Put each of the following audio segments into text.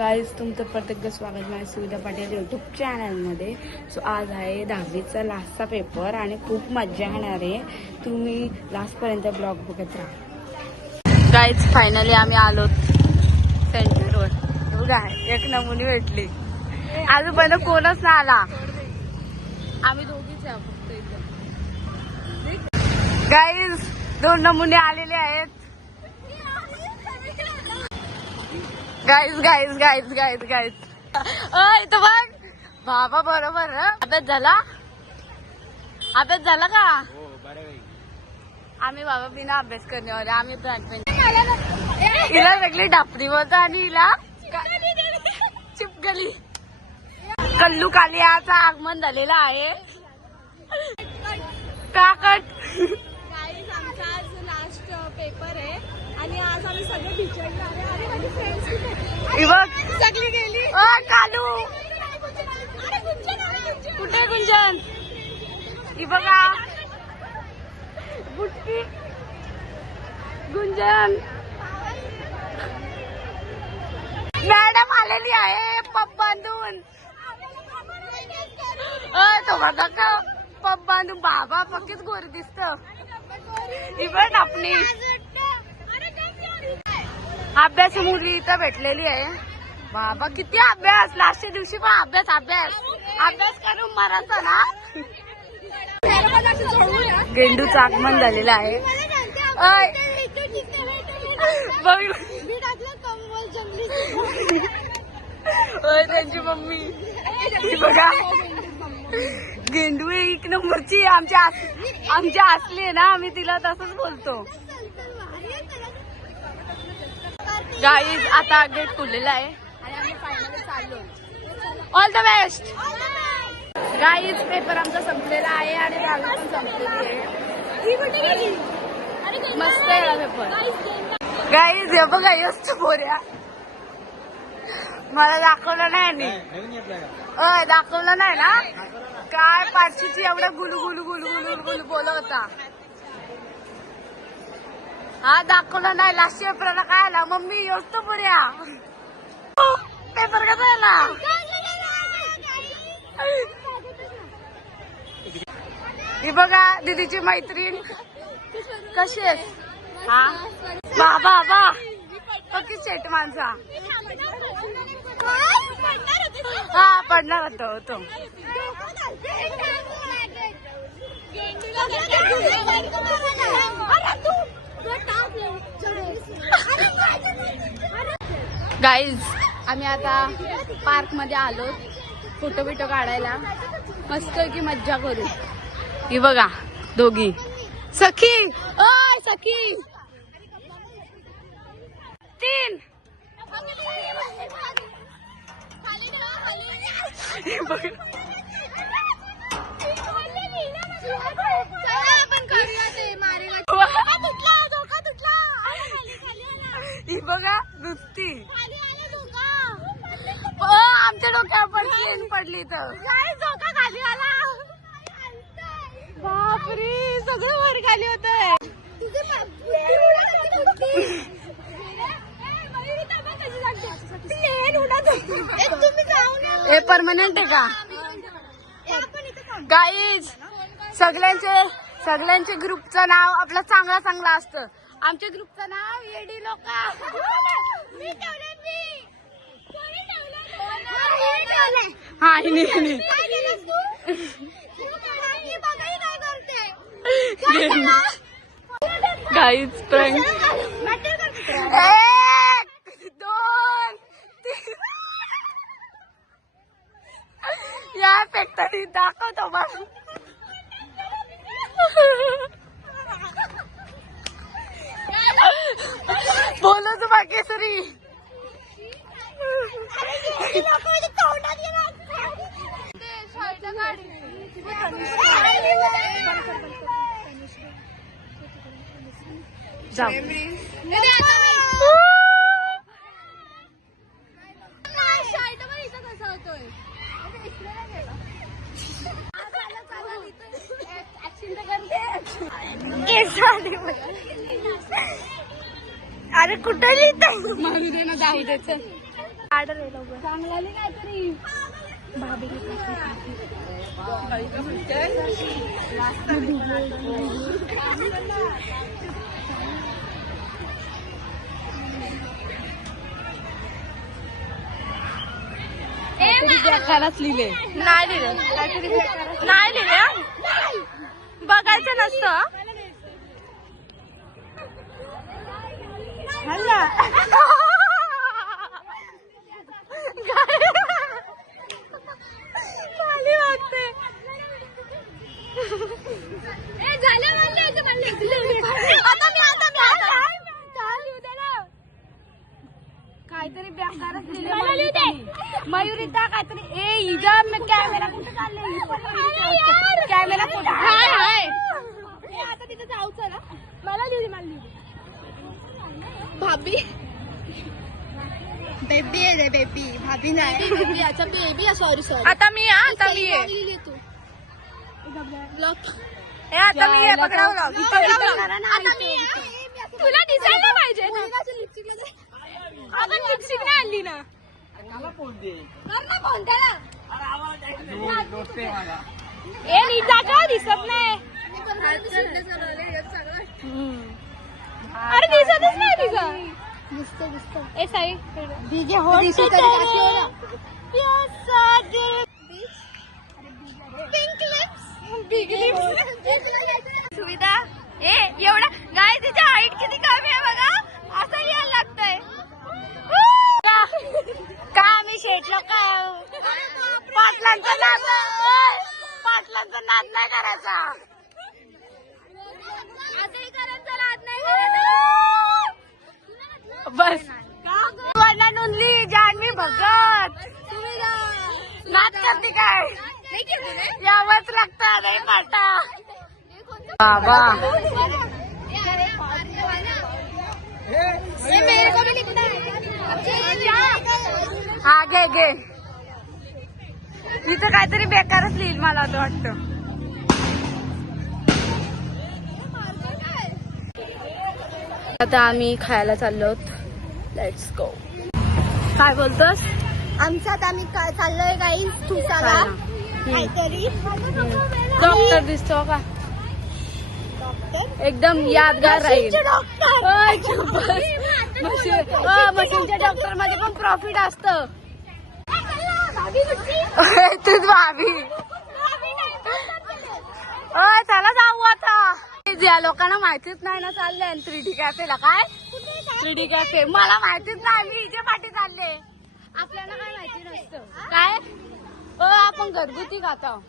Guys तुमचं प्रत्येक स्वागत माझ्या सुविधा पाटील यूट्यूब चॅनलमध्ये. सो आज आहे 10वीचा लास्टचा पेपर आणि खूप मजा येणार आहे. तुम्ही लास्टपर्यंत ब्लॉग बघत राहा. गाईज फायनली आम्ही आलो सेंटरवर. बघा एक नमुनी भेटली. आजूबाजूला कोणच ना आला. आम्ही दोघीच आहे फक्त इथं. गाईज 2 नमुने आलेले आहेत. Guys guys guys guys guys इथं बघ बाबा. बरोबर अभ्यास झाला. अभ्यास झाला का? आम्ही बाबा बिना अभ्यास करण्यावर आम्ही हिला वेगळी डापरी होता आणि हिला चिपकली. कल्लू कालियाचं आगमन झालेलं आहे. का कट आमचा आज लास्ट पेपर आहे आणि आज आम्ही सगळे टीचर आणि माझी फ्रेंड्स सगळी गेली. कालू कुठे गुंजन? ही बघा बुट्टी गुंजन. मॅडम आलेली आहे पब बांधून. तो बघा का पब बांधून. बाबा पक्कीच गोरी दिसत. ही बघ आपली अभ्यास मुली इथं भेटलेली आहे. बाबा किती अभ्यास. लास्टच्या दिवशी पण अभ्यास अभ्यास अभ्यास करून मरायचा ना. गेंडूचं आगमन झालेलं आहे. त्यांची मम्मी बघा. गेंडू एक नंबरची आमच्या असली आहे ना. आम्ही तिला तसंच बोलतो. गाईज आता गेट खुललेला आहे आणि आम्ही फायनली चाललो. All the best. Guys paper आमचा संपलेला आहे आणि 10वी पण संपलेली आहे. मस्त आहे पेपर. गाईज हे बघा यस्त बोऱ्या. मला दाखवलं नाही. दाखवलं नाही ना. काय पाचशीची एवढं गुलू गुलू गुलू गुलू गुलू बोलत होता. हा दाखवलं नाही. लास्ट पेपरला काय आला मम्मी योस्त पुऱ्या. पेपर कसा आला? ही बघा दीदीची मैत्रीण कशी आहे. हा बाबा बा पक्की सेट माणसा. हा पडणार होतो. गाईज आम्ही आता पार्क मध्ये आलो फोटो बिटो काढायला. मस्त की मज्जा करू. ही बघा दोघी सखी. सखी 3 ही बघा नुसती. आमच्या डोक्यावर पडली तर खाली आला. बापरे सगळं वर खाली होत. हे परमनंट आहे का? गाईज सगळ्यांचे ग्रुपचं नाव आपलं चांगलं असतं. आमच्या ग्रुपचं नाव येडी लोका. हा गाईज प्रँक. 1 2 3 या फॅक्टरी दाखवतो बघ. बोलो तुम्हा केसरी. अरे कुठे लिहित मारू दे ना. जाऊ दे चल. ऑर्डर आहे लवकर. चांगला काहीतरी भाभी बेकाराच लिहिले. नाही लिहिले. नाही लिहिले. बघायचं नसतं. खाली वागते. काहीतरी बेकारच लिहिले. मयुरीचा काहीतरी हिजा कॅमेरा कुठे चालले. कॅमेरा कुठे. आता तिथे जाऊच ना. मला लिहिली. भाभी बेबी आहे रे. बेबी भाभी नाही. बेबी. अच्छा बेबी. सॉरी. आता मी आता मी तू आता मी तुला दिसायला पाहिजे ना. आपण लिपस्टिक नाही आणली ना. ए नीट का दिसत नाही. अरे दिसतच नाही तिचं. ए साई सुविधा. एवढा गाय तिच्या हाईट किती कमी आहे बघा. असं यायला लागतंय का. आम्ही शेटलो का. पाटलांचा नाद नाही करायचा. बस नोंदली जानवी भगत. नाच करते काय. यावंच लागतं. नाही पाटा बाबा. हा घे. तिथं काहीतरी बेकारच लिहिल मला असं वाटतं. आता आम्ही खायला चाललो. Let's go. काय बोलतोस. आमच्यात आम्ही काय चाललोय गाईस ठुसाला काहीतरी. डॉक्टर दिसतो का. एकदम यादगार राहील. मशीनच्या डॉक्टर मध्ये पण प्रॉफिट असतं. तूच भाभी. चला जाऊ आता. या लोकांना माहितीच नाही ना चालले 3D कॅफेला. काय 3D कॅफे मला माहितीच नाही. मी हिच्या पाठी चालले. आपल्याला काय माहिती नसतं. काय आपण घरगुती खातो.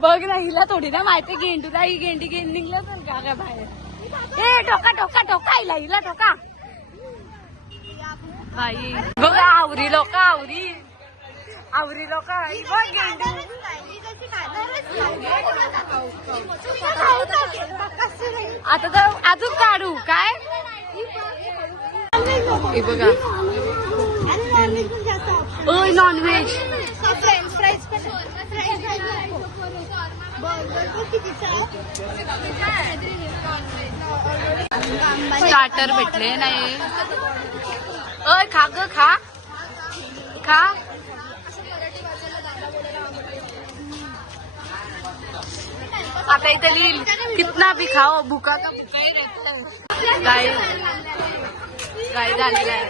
बघ ना हिला थोडी ना माहिती. गेंडूला ही गेंडी घेऊन निघलं तर का काय बाहेर. ए टोका हिला टोका. बघ आवरी लोक बघ गेंडू. आता तर अजून काढू काय. बघा नॉनव्हेज. फ्रेंच फ्राईज पण. स्टार्टर भेटले नाही. खा ग खा. आता इथे लिहिल कितना भी खाओ भूका का गाय झालेला आहे.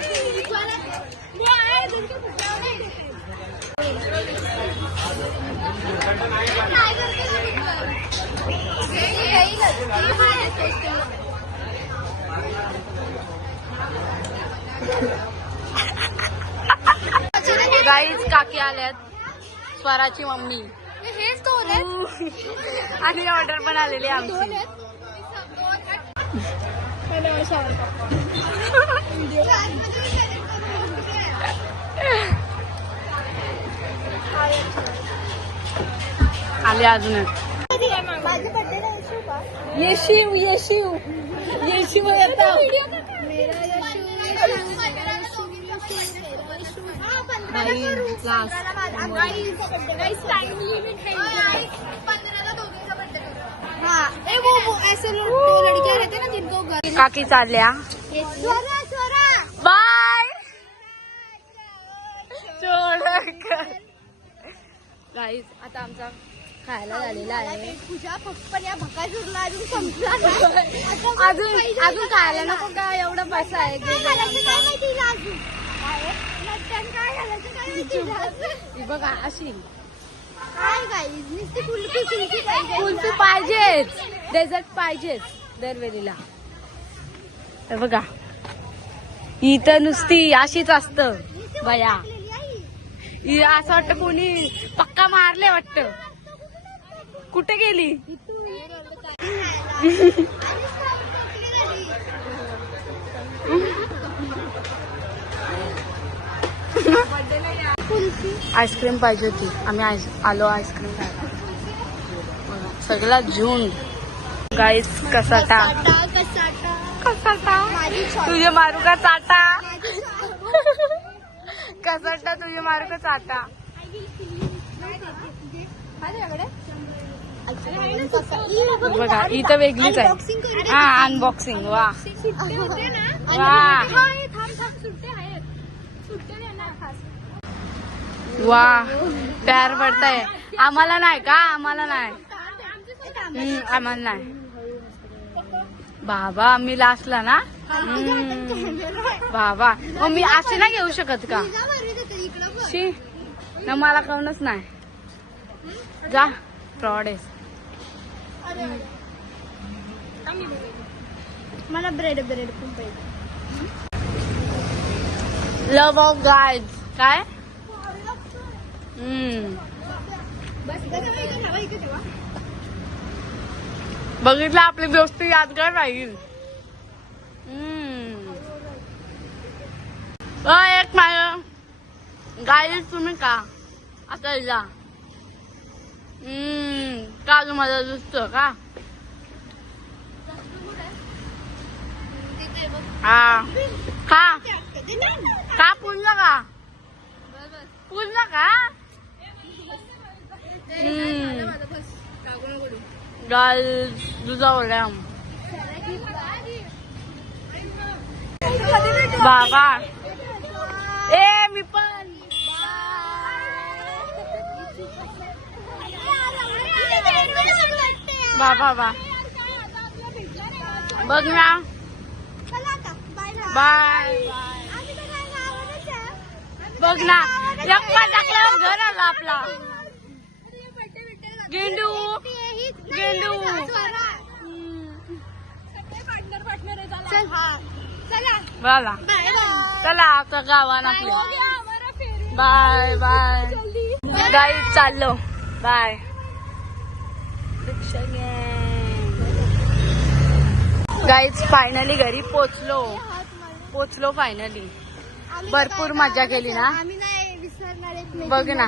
गाईज काकी आल्यात. स्वराची मम्मी हेच दोन आहेत. आणि ऑर्डर पण आलेली आमची. आले अजूनच. येशीव येशीव येता. काकी चालल्या. बाय. गाईज आता आमचा खायला झालेला आहे. पूजा फक्त पण या भकासूरला अजून संपला नाही. अजून अजून खायला नको का? एवढा पैसा आहे काय घालायचं काय माहिती हिला अजून. काय मटण काय घालायचं काय माहिती हिला अजून. ही बघा अशी काय गाईज नुसती कुल्फी कुल्फी पाहिजे. कुल्फी पाहिजेच, डेझर्ट पाहिजेच दरवेळेला. हे बघा इथं नुसती अशीच असतं बया. ही असं वाटतं कोणी पक्का मारले वाटतं. कुठे गेली? आईस्क्रीम पाहिजे होती. आम्ही आलो आईस्क्रीम खायला. सगळा जून गाईस कसाटा कसाटा तुझे मारू का चाटा. कसाटा तुझे मारू का चाटा. बघा इथं वेगळीच आहे. हा अनबॉक्सिंग. वा वा वा प्यार पडताय. आम्हाला नाही का? आम्हाला नाही. आम्हाला नाही बाबा. मी लास्टला ना बाबा. मग मी असे नाही घेऊ शकत का? शी ना मला कळूनच नाही. जा फ्रॉड आहे. मला ब्रेड ब्रेड पण पाहिजे. लव्ह ऑफ गाईज काय? बघितलं आपली दोस्ती यादगार राहील. एक माझं गाईज तुम्ही का आता जा. काजू माझा दिसतो का? हा खा का पुरलं का? पुरलं का? गाईज दुधावड्या बाबा. ए मी पण बाबा बा बघ ना. बाय बघ ना. एक टाकल्यावर घर आला आपला. गेंडू गेंडू. बोला चला आता गावाला आपले. बाय बाय गाईज चाललो. बाय. गाईज फायनली घरी पोचलो फायनली. भरपूर मजा केली ना. आम्ही नाही विसरणार. बघ ना.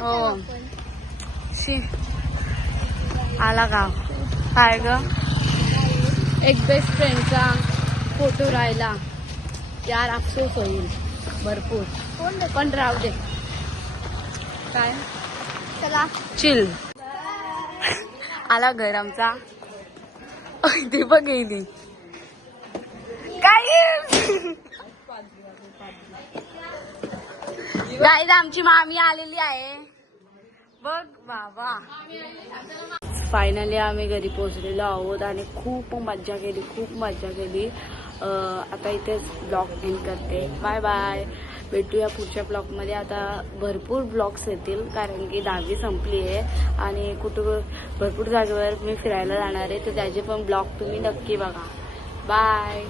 हो शी आला गाव. काय ग एक बेस्ट फ्रेंडचा फोटो राहिला यार. अफसोस होईल भरपूर पण राहू दे. काय चला चिल. आला घर आमचा. ते बघ गेली काय. गाईज आमची मामी आलेली आहे बघ बाबा. फायनली आम्ही घरी पोहोचलेलो आहोत आणि खूप मज्जा केली. आता इथेच ब्लॉग एंड करते. Bye bye. भेटूया पुढच्या ब्लॉगमध्ये. आता भरपूर ब्लॉग्स येतील कारण की 10वी संपली आहे आणि कुठं भरपूर जागेवर मी फिरायला जाणार आहे. तर त्याचे पण ब्लॉग तुम्ही नक्की बघा. बाय.